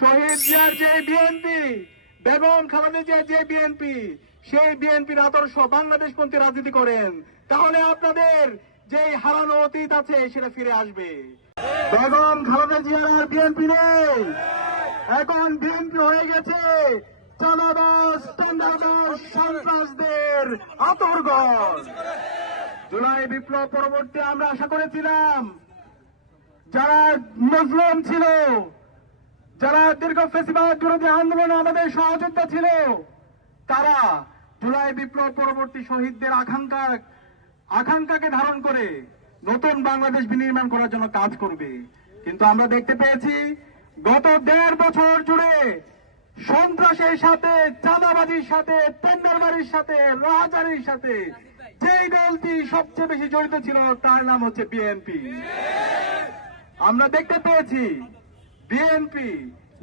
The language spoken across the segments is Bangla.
শহীদ জিয়ার যে বিএনপি, বেগম খালেদা জিয়ার যে বিএনপি, সেই বিএনপির আদর্শ বাংলাদেশপন্থী রাজনীতি করেন, তাহলে আপনাদের যে হারানো অতীত আছে সেটা ফিরে আসবে। বেগম খালেদা জিয়ার আর বিএনপি নেই, এখন বিএনপি হয়ে গেছে চাঁদাবাজ, টেন্ডারবাজ, সন্ত্রাসদের আতরঘর। জুলাই বিপ্লব পরবর্তী আমরা আশা করেছিলাম যারা মুসলিম ছিল, যারা দীর্ঘ ফ্যাসিবাদ বিরোধী আন্দোলনে আমাদের সহযোদ্ধা ছিল, তারা জুলাই বিপ্লব পরবর্তী শহীদদের আকাঙ্ক্ষাকে ধারণ করে নতুন বাংলাদেশ বিনির্মাণ করার জন্য কাজ করবে। কিন্তু আমরা দেখতে পেয়েছি গত 1.5 বছর জুড়ে সন্ত্রাসের সাথে, চাঁদাবাজির সাথে, টেন্ডারবাজির সাথে, রাহাজারির সাথে যেই দলটি সবচেয়ে বেশি জড়িত ছিল তার নাম হচ্ছে বিএনপি। আমরা দেখতে পেয়েছি বিএনপি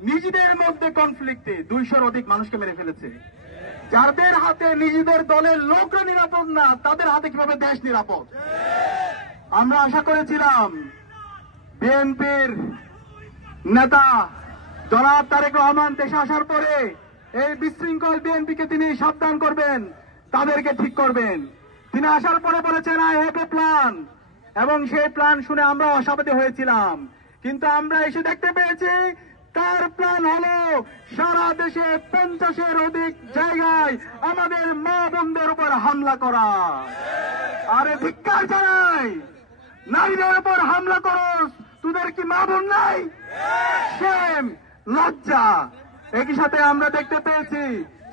নিজেদের মধ্যে কনফ্লিক্টে 200-র অধিক মানুষকে মেরে ফেলেছে। যাদের হাতে নিজেদের দলের লোকরা নিরাপদ না, তাদের হাতে কিভাবে দেশ নিরাপদ? আমরা আশা করেছিলাম বিএনপির নেতা জনাব তারেক রহমান দেশে আসার পরে এই বিশৃঙ্খল বিএনপিকে তিনি সাবধান করবেন, তাদেরকে ঠিক করবেন। তিনি আসার পরে বলেছেন আই হ্যাভ এ প্ল্যান, এবং সেই প্ল্যান শুনে আমরা আশাবাদী হয়েছিলাম। কিন্তু আমরা এসে দেখতে পেয়েছি তার প্ল্যান হলো সারা দেশে 50-এর অধিক জায়গায় আমাদের মা বোনদের উপর হামলা করা। আরে ধিক্কার জানাই, নারীদের উপর হামলা করস, তোদের কি মা বোন নাই? শেম, লজ্জা। একই সাথে আমরা দেখতে পেয়েছি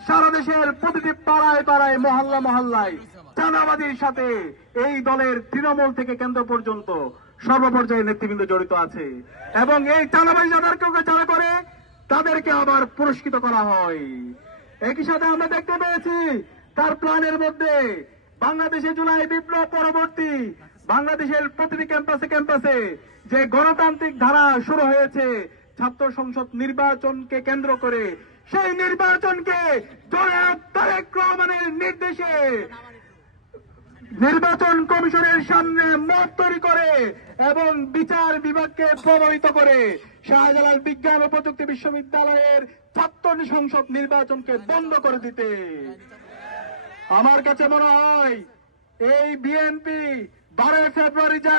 সারা দেশের প্রতিটি পাড়ায় পাড়ায়, মহল্লা মহল্লায় চাঁদাবাজির সাথে এই দলের তৃণমূল থেকে কেন্দ্র পর্যন্ত সর্বপর্যায়ে নেতৃবৃন্দ জড়িত আছে, এবং এই চাঁদাবাজি যাদেরকে যারা করে তাদেরকে আবার পুরস্কৃত করা হয়। একই সাথে আমরা দেখতে পেয়েছি তার প্ল্যানের মধ্যে বাংলাদেশে জুলাই বিপ্লব পরবর্তী বাংলাদেশের প্রতিটি ক্যাম্পাসে ক্যাম্পাসে যে গণতান্ত্রিক ধারা শুরু হয়েছে ছাত্র সংসদ নির্বাচনকে কেন্দ্র করে, সেই নির্বাচনকে জনাব তারেক রহমানের নির্দেশে নির্বাচন কমিশনের সামনে মত তৈরি করে এবং বিচার বিভাগকে প্রভাবিত করে শাহজালাল বিজ্ঞান ও প্রযুক্তি বিশ্ববিদ্যালয়ের ছাত্র সংসদ নির্বাচনকে বন্ধ করে দিতে। আমার কাছে মনে হয় এই বিএনপি 12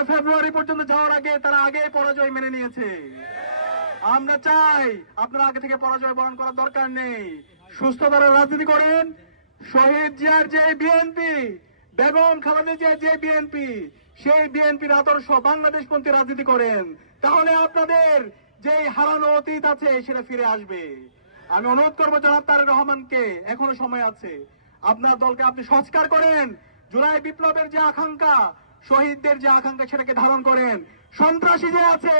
ফেব্রুয়ারি পর্যন্ত যাওয়ার আগে তারা আগে পরাজয় মেনে নিয়েছে। আমরা চাই আপনারা আগে থেকে পরাজয় বরণ করার দরকার নেই, সুস্থতার রাজনীতি করেন। শহীদ জিয়ার যে বিএনপি, বেগম খালেদা জিয়ার যে বিএনপি, সেই বিএনপির আদর্শ বাংলাদেশপন্থী রাজনীতি করেন, তাহলে আপনাদের যে হারানো অতীত আছে সেটা ফিরে আসবে। আমি অনুরোধ করবো জনাব তারেক রহমানকে, এখনো সময় আছে, আপনার দলকে আপনি সংস্কার করেন। জুলাই বিপ্লবের যে আকাঙ্ক্ষা, শহীদদের যে আকাঙ্ক্ষা, সেটাকে ধারণ করেন। সন্ত্রাসী যে আছে,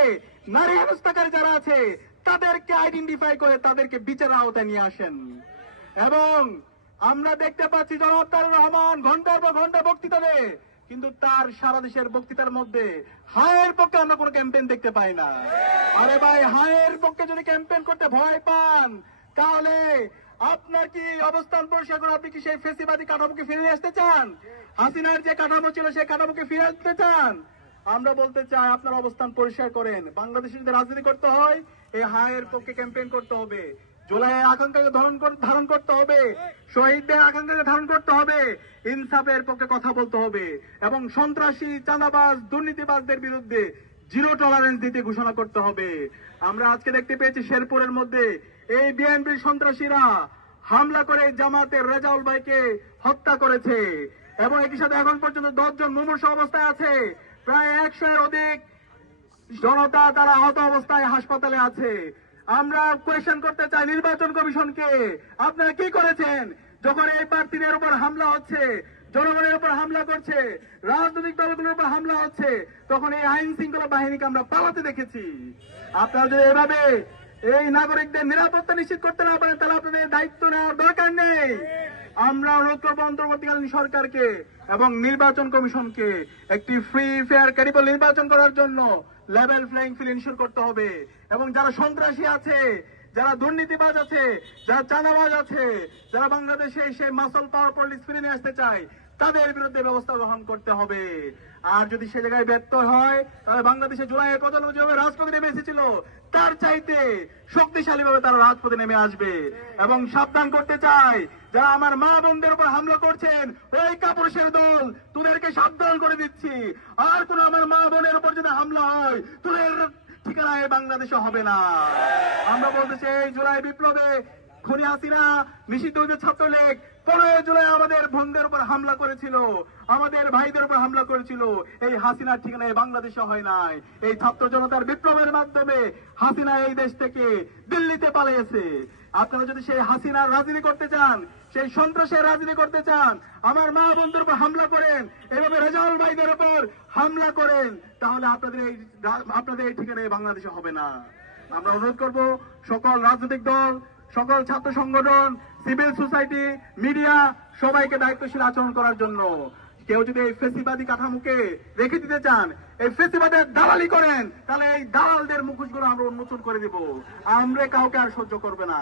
নারী হেনস্থাকারী যারা আছে, তাদেরকে আইডেন্টিফাই করে তাদেরকে বিচারের আওতায় নিয়ে আসেন। এবং আমরা দেখতে পাচ্ছি জনাব তারেক রহমান ঘন্টার পর ঘন্টা বক্তৃতা দেয়, কিন্তু তার সারা দেশের বক্তৃতার মধ্যে হায়ের পক্ষে আমরা কোনো ক্যাম্পেইন দেখতে পাই না। আরে ভাই, হায়ের পক্ষে যদি ক্যাম্পেইন করতে ভয় পান, তাহলে আপনার কি অবস্থান পরিষ্কার করে আপনি কি সেই ফেসিবাদী কাঠামোকে ফিরে আসতে চান? হাসিনার যে কাঠামো ছিল সেই কাঠামোকে ফিরে আসতে চান? আমরা বলতে চাই আপনার অবস্থান পরিষ্কার করেন। বাংলাদেশে যদি রাজনীতি করতে হয় এই হায়ের পক্ষে ক্যাম্পেইন করতে হবে, জুলাইয়ের আকাঙ্ক্ষাকে ধারণ করতে হবে, শহীদদের আকাঙ্ক্ষাকে ধারণ করতে হবে, ইনসাফের পক্ষে কথা বলতে হবে, এবং সন্ত্রাসী, চাঁদাবাজ, দুর্নীতিবাজদের বিরুদ্ধে জিরো টলারেন্স দিতে ঘোষণা করতে হবে। আমরা আজকে দেখতে পেয়েছি শেরপুরের মধ্যে এই বিএনপির সন্ত্রাসীরা হামলা করে জামাতের রেজাউল ভাইকে হত্যা করেছে, এবং একই সাথে এখন পর্যন্ত 10 জন মুমূর্ষু অবস্থায় আছে, প্রায় 100-এর অধিক জনতা তারা আহত অবস্থায় হাসপাতালে আছে। আমরা কোয়েশ্চেন করতে চাই নির্বাচন কমিশনকে, আপনারা কি করেছেন? যখন এই প্রার্থীদের উপর হামলা হচ্ছে, জনগণের উপর হামলা করছে, রাজনৈতিক দলগুলোর উপর হামলা হচ্ছে, তখন এই আইন শৃঙ্খলা বাহিনীকে আমরা পালাতে দেখেছি। আপনারা যদি এভাবে এই নাগরিকদের নিরাপত্তা নিশ্চিত করতে না পারেন, তাহলে আপনাদের দায়িত্ব নেওয়ার দরকার নেই। আমরা অনুরোধ করবো অন্তর্বর্তীকালীন সরকারকে এবং নির্বাচন কমিশনকে একটি ফ্রি, ফেয়ার, ক্রেডিবল নির্বাচন করার জন্য লেভেল প্লেইং ফিল্ড ইনশিওর করতে হবে, এবং যারা সন্ত্রাসী আছে, যারা দুর্নীতিবাজ আছে, যারা চাঁদাবাজ আছে, যারা বাংলাদেশে সেই মাসল পাওয়ার পলিটিক্স ফিরে নিয়ে আসতে চায়, তাদের বিরুদ্ধে ব্যবস্থা গ্রহণ করতে হবে। আর যদি সে জায়গায় ব্যর্থ হয় তাহলে বাংলাদেশে জুলাইয়ের প্রজন্ম যেভাবে রাজপথে নেমে এসেছিল তার চাইতে শক্তিশালী ভাবে তারা রাজপথে নেমে আসবে। এবং সাবধান করতে চাই, যারা আমার মা বোনদের উপর হামলা করছেন ওই কাপুরুষের দল, তোদেরকে সাবধান করে দিচ্ছি, আর কোন আমার মা বোনের উপর যদি হামলা হয় তোদের ঠিকানায় বাংলাদেশে হবে না। আমরা বলতে চাই, জুলাই বিপ্লবে খুনি হাসিনা, নিষিদ্ধ ছাত্রলীগ 15 জুলাই আমাদের বোনদের উপর হামলা করেছিল, আমাদের ভাইদের উপর হামলা করেছিল। এই হাসিনার ঠিকানায় বাংলাদেশে হয় নাই। এই ছাত্র জনতার বিপ্লবের মাধ্যমে হাসিনা এই দেশ থেকে দিল্লিতে পালিয়েছে। আপনারা যদি সেই হাসিনার রাজনীতি করতে চান, সেই সন্ত্রাসের রাজনীতি করতে চান, আমার মা বন্ধুর উপর হামলা করেন, এভাবে রেজাউল ভাইদের উপর হামলা করেন, তাহলে আপনাদের এই ঠিকানায় বাংলাদেশে হবে না। আমরা অনুরোধ করব সকল রাজনৈতিক দল, সকল ছাত্র সংগঠন, সিভিল সোসাইটি, মিডিয়া সবাইকে দায়িত্বশীল আচরণ করার জন্য। কেউ যদি এই ফেসিবাদী কাঠামোকে রেখে দিতে চান, এই ফেসিবাদের দালালি করেন, তাহলে এই দালালদের মুখোশগুলো আমরা উন্মোচন করে দিব। আমরা কাউকে আর সহ্য করবে না।